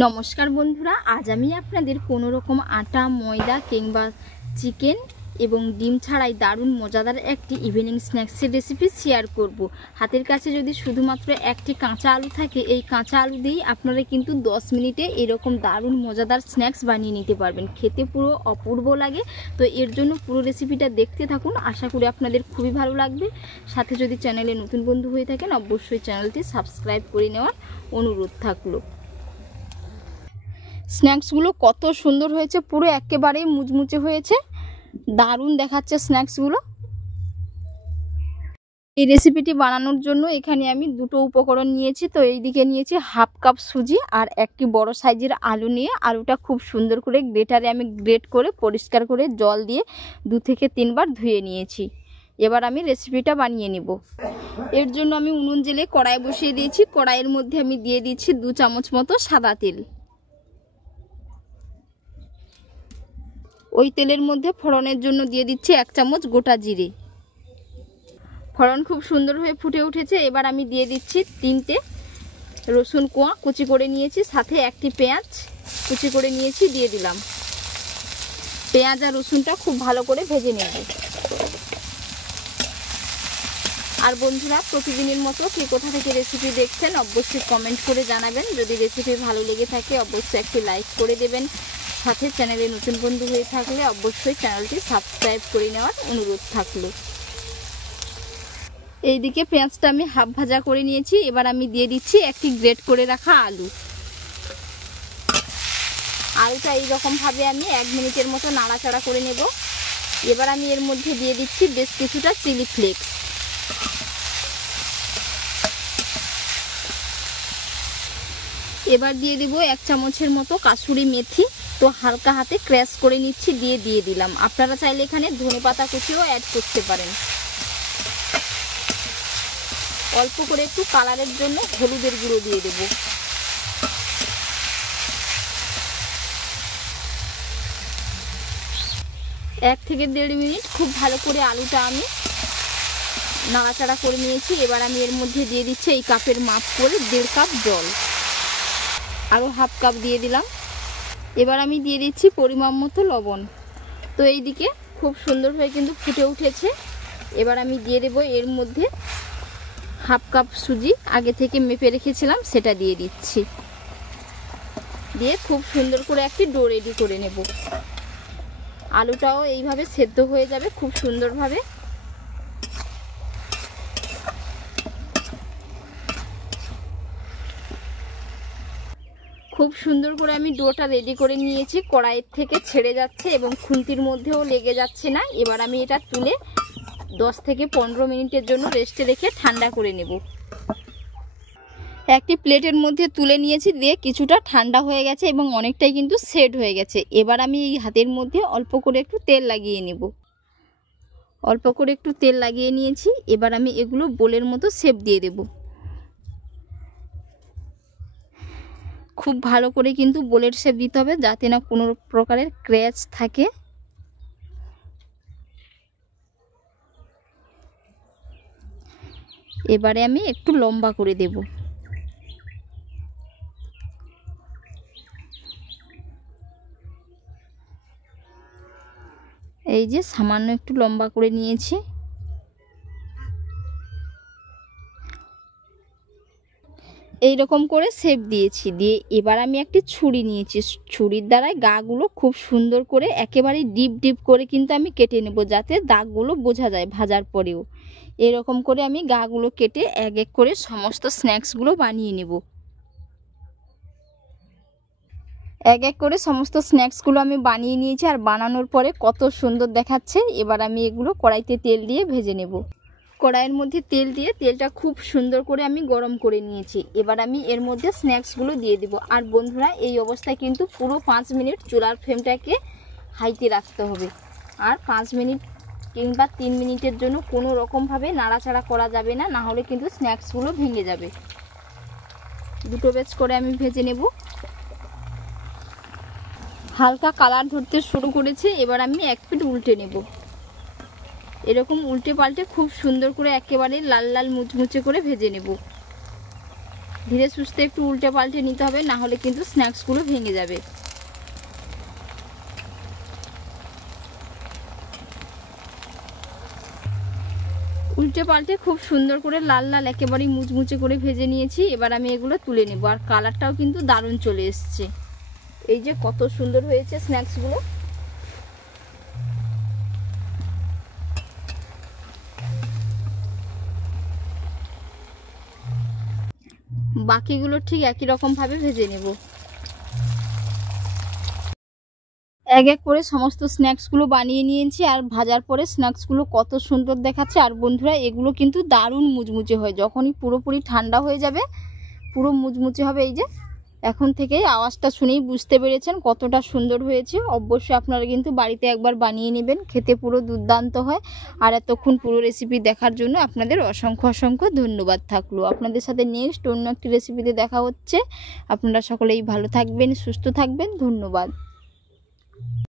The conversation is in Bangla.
নমস্কার বন্ধুরা, আজ আমি আপনাদের কোনো রকম আটা ময়দা কিংবা চিকেন এবং ডিম ছাড়াই দারুণ মজাদার একটি ইভিনিং স্ন্যাক্সের রেসিপি শেয়ার করব। হাতের কাছে যদি শুধুমাত্র একটি কাঁচা আলু থাকে, এই কাঁচা আলু দিয়েই আপনারা কিন্তু 10 মিনিটে এরকম দারুণ মজাদার স্ন্যাক্স বানিয়ে নিতে পারবেন। খেতে পুরো অপূর্ব লাগে। তো এর জন্য পুরো রেসিপিটা দেখতে থাকুন, আশা করি আপনাদের খুবই ভালো লাগবে। সাথে যদি চ্যানেলে নতুন বন্ধু হয়ে থাকেন, অবশ্যই চ্যানেলটি সাবস্ক্রাইব করে নেওয়ার অনুরোধ থাকলো। স্ন্যাক্সগুলো কত সুন্দর হয়েছে, পুরো একেবারেই মুচমুচে হয়েছে, দারুণ দেখাচ্ছে স্ন্যাক্সগুলো। এই রেসিপিটি বানানোর জন্য এখানে আমি দুটো উপকরণ নিয়েছি। তো এইদিকে নিয়েছি হাফ কাপ সুজি আর একটি বড় সাইজের আলু নিয়ে আলুটা খুব সুন্দর করে গ্রেটারে আমি গ্রেট করে পরিষ্কার করে জল দিয়ে 2 থেকে 3 বার ধুয়ে নিয়েছি। এবার আমি রেসিপিটা বানিয়ে নিব। এর জন্য আমি উনুন জেলে কড়াই বসিয়ে দিয়েছি। কড়াইয়ের মধ্যে আমি দিয়ে দিচ্ছি 2 চামচ মতো সাদা তেল। ওই তেলের মধ্যে ফোড়নের জন্য দিয়ে দিচ্ছি 1 চামচ গোটা জিরে। ফোড়ন খুব সুন্দর হয়ে ফুটে উঠেছে। এবার আমি দিয়ে দিচ্ছি 3টে রসুন কোয়া কুচি করে নিয়েছি, সাথে একটি পেঁয়াজ কুচি করে নিয়েছি, দিয়ে দিলাম। পেঁয়াজ আর রসুনটা খুব ভালো করে ভেজে নেব। আর বন্ধুরা, প্রতিদিনের মতো কে কোথা থেকে রেসিপি দেখছেন অবশ্যই কমেন্ট করে জানাবেন। যদি রেসিপি ভালো লেগে থাকে অবশ্যই একটি লাইক করে দেবেন। সাথে চ্যানেলে নতুন বন্ধু হয়ে থাকলে অবশ্যই চ্যানেলটি সাবস্ক্রাইব করে নেওয়ার অনুরোধ থাকলো। এইদিকে পেঁয়াজটা আমি হাফ ভাজা করে নিয়েছি। এবার আমি দিয়ে দিচ্ছি একটি গ্রেট করে রাখা আলু। আলুটা এইরকমভাবে আমি 1 মিনিটের মতো নাড়াচাড়া করে নেব। এবার আমি এর মধ্যে দিয়ে দিচ্ছি বেশ কিছুটা চিলি ফ্লেক্স। এবার দিয়ে দিব 1 চামচের মতো কাসুরি মেথি। তো হালকা হাতে ক্র্যাশ করে নিচ্ছি, দিয়ে দিলাম। আপনারা চাইলে এখানে ধনেপাতা কুচিও অ্যাড করতে পারেন। অল্প করে একটু কালারের জন্য হলুদের গুঁড়ো দিয়ে দেব। এক থেকে 1.5 মিনিট খুব ভালো করে আলুটা আমি নাড়াচাড়া করে নিয়েছি। এবার আমি এর মধ্যে দিয়ে দিচ্ছি এই কাপের মাপ করে 1.5 কাপ জল। আরও হাফ কাপ দিয়ে দিলাম। এবার আমি দিয়ে দিচ্ছি পরিমাণ মতো লবণ। তো এইদিকে খুব সুন্দর হয়ে কিন্তু ফুটে উঠেছে। এবার আমি দিয়ে দেব এর মধ্যে হাফ কাপ সুজি আগে থেকে মেপে রেখেছিলাম, সেটা দিয়ে দিচ্ছি। দিয়ে খুব সুন্দর করে একটি ডো রেডি করে নেব। আলুটাও এইভাবে সেদ্ধ হয়ে যাবে খুব সুন্দরভাবে। খুব সুন্দর করে আমি ডোটা রেডি করে নিয়েছি। কড়াইয়ের থেকে ছেড়ে যাচ্ছে এবং খুন্তির মধ্যেও লেগে যাচ্ছে না। এবার আমি এটা তুলে 10 থেকে 15 মিনিটের জন্য রেস্টে রেখে ঠান্ডা করে নেব। একটি প্লেটের মধ্যে তুলে নিয়েছি, দিয়ে কিছুটা ঠান্ডা হয়ে গেছে এবং অনেকটাই কিন্তু সেট হয়ে গেছে। এবার আমি এই হাতের মধ্যে অল্প করে একটু তেল লাগিয়ে নেব। অল্প করে একটু তেল লাগিয়ে নিয়েছি। এবার আমি এগুলো বোলের মতো শেপ দিয়ে দেব। খুব ভালো করে কিন্তু বোলের শেপ দিতে হবে, যাতে না কোনো প্রকারের ক্র্যাচ থাকে। এবারে আমি একটু লম্বা করে দেব। এই যে সামান্য একটু লম্বা করে নিয়েছি। এই রকম করে শেপ দিয়েছি। দিয়ে এবার আমি একটি ছুরি নিয়েছি। ছুরির দ্বারাই গাগুলো খুব সুন্দর করে একেবারে ডিপ ডিপ করে কিন্তু আমি কেটে নেব, যাতে দাগগুলো বোঝা যায় ভাজার পরেও। এরকম করে আমি গাগুলো কেটে এক এক করে সমস্ত স্ন্যাক্সগুলো বানিয়ে নেব। এক এক করে সমস্ত স্ন্যাক্সগুলো আমি বানিয়ে নিয়েছি। আর বানানোর পরে কত সুন্দর দেখাচ্ছে। এবার আমি এগুলো কড়াইতে তেল দিয়ে ভেজে নেব। কড়াইয়ের মধ্যে তেল দিয়ে তেলটা খুব সুন্দর করে আমি গরম করে নিয়েছি। এবার আমি এর মধ্যে স্ন্যাক্সগুলো দিয়ে দেব। আর বন্ধুরা, এই অবস্থায় কিন্তু পুরো 5 মিনিট চুলার ফ্লেমটাকে হাইতে রাখতে হবে। আর 5 মিনিট কিংবা 3 মিনিটের জন্য কোনো রকমভাবে নাড়াচাড়া করা যাবে না, না হলে কিন্তু স্ন্যাক্সগুলো ভেঙে যাবে। দুটো ব্যাচ করে আমি ভেজে নেব। হালকা কালার ধরতে শুরু করেছে। এবার আমি এক পিঠ উল্টে নেব। এরকম উল্টে পাল্টে খুব সুন্দর করে একেবারে লাল লাল মুচমুচে করে ভেজে নেব। ধীরে সুস্থে একটু উল্টে পাল্টে নিতে হবে, না হলে কিন্তু স্ন্যাক্সগুলো ভেঙে যাবে। উল্টে পাল্টে খুব সুন্দর করে লাল লাল একেবারেই মুচমুচে করে ভেজে নিয়েছি। এবার আমি এগুলো তুলে নেব। আর কালারটাও কিন্তু দারুণ চলে এসছে। এই যে কত সুন্দর হয়েছে স্ন্যাক্সগুলো। বাকিগুলো ঠিক একই রকম ভাবে ভেজে নেব। এক এক করে সমস্ত স্ন্যাক্সগুলো বানিয়ে নিয়েছি। আর ভাজার পরে স্ন্যাক্সগুলো কত সুন্দর দেখাচ্ছে। আর বন্ধুরা এগুলো কিন্তু দারুণ মুচমুচে হয়, যখনই পুরোপুরি ঠান্ডা হয়ে যাবে পুরো মুচমুচে হবে। এই যে এখন থেকেই আওয়াজটা শুনেই বুঝতে পেরেছেন কতটা সুন্দর হয়েছে। অবশ্যই আপনারা কিন্তু বাড়িতে একবার বানিয়ে নেবেন, খেতে পুরো দুর্দান্ত হয়। আর এতক্ষণ পুরো রেসিপি দেখার জন্য আপনাদের অসংখ্য অসংখ্য ধন্যবাদ থাকলো। আপনাদের সাথে নেক্সট অন্য একটি রেসিপিতে দেখা হচ্ছে। আপনারা সকলেই ভালো থাকবেন, সুস্থ থাকবেন। ধন্যবাদ।